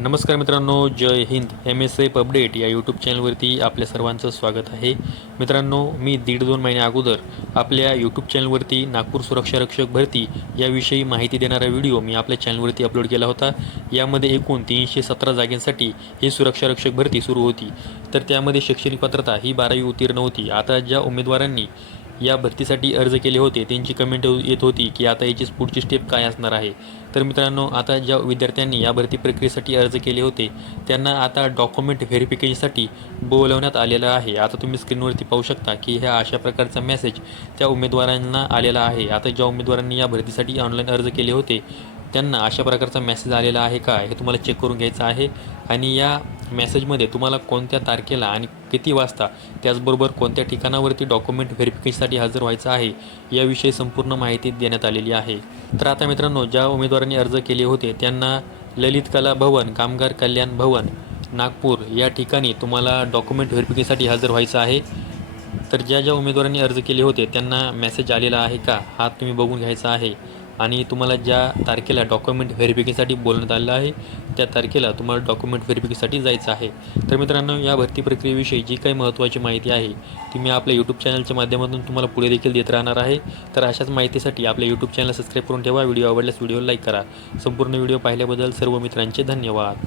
नमस्कार मित्रांनो, जय Hind. MSF update या यूट्यूब चॅनलवरती आपल्या सर्वांचं स्वागत आहे. मित्रांनो, मी 1.5-2 महिन्या अगोदर आपल्या यूट्यूब चॅनलवरती नागपूर सुरक्षा रक्षक भरती याविषयी माहिती देणारा व्हिडिओ मी आपल्या चॅनलवरती अपलोड केला होता. यामध्ये एकूण 317 जागांसाठी ही सुरक्षा रक्षक भरती सुरू होती. तर त्यामध्ये शैक्षणिक पात्रता ही 12वी उत्तीर्ण होती. आता ज्या उमेदवारांनी या भरतीसाठी अर्ज केले होते त्यांची कमेंट येत होती की आता याची पुढची स्टेप काय असणार आहे. तर मित्रांनो, आता ज्या विद्यार्थ्यांनी या भरती प्रक्रियेसाठी अर्ज केले होते त्यांना आता डॉक्युमेंट व्हेरिफिकेशनसाठी बोलवण्यात आलेलं आहे. आता तुम्ही स्क्रीनवरती पाहू शकता की ह्या अशा प्रकारचा मेसेज त्या उमेदवारांना आलेला आहे. आता ज्या उमेदवारांनी या भरतीसाठी ऑनलाईन अर्ज केले होते त्यांना अशा प्रकारचा मेसेज आलेला आहे का हे तुम्हाला चेक करून घ्यायचं आहे. आणि या मेसेजमध्ये तुम्हाला कोणत्या तारखेला आणि किती वाजता, त्याचबरोबर कोणत्या ठिकाणावरती डॉक्युमेंट व्हेरिफिकेशनसाठी हजर व्हायचं आहे याविषयी संपूर्ण माहिती देण्यात आलेली आहे. तर आता मित्रांनो, ज्या उमेदवारांनी अर्ज केले होते त्यांना ललित कला भवन, कामगार कल्याण भवन, नागपूर या ठिकाणी तुम्हाला डॉक्युमेंट व्हेरिफिकेशनसाठी हजर व्हायचं आहे. तर ज्या उमेदवारांनी अर्ज केले होते त्यांना मेसेज आलेला आहे का हा तुम्ही बघून घ्यायचा आहे. आणि तुम्हाला ज्या तारखेला डॉक्युमेंट व्हेरिफिकेशनसाठी बोलण्यात आलेलं आहे त्या तारखेला तुम्हाला डॉक्युमेंट व्हेरिफिकेशनसाठी जायचं आहे. तर मित्रांनो, या भरती प्रक्रियेविषयी जी काही महत्त्वाची माहिती आहे ती मी आपल्या यूट्यूब चॅनलच्या माध्यमातून तुम्हाला पुढे देखील देत राहणार आहे. तर अशाच माहितीसाठी आपल्या यूट्यूब चॅनल सबस्क्राईब करून ठेवा. व्हिडिओ आवडल्यास व्हिडिओला लाईक करा. संपूर्ण व्हिडिओ पाहिल्याबद्दल सर्व मित्रांचे धन्यवाद.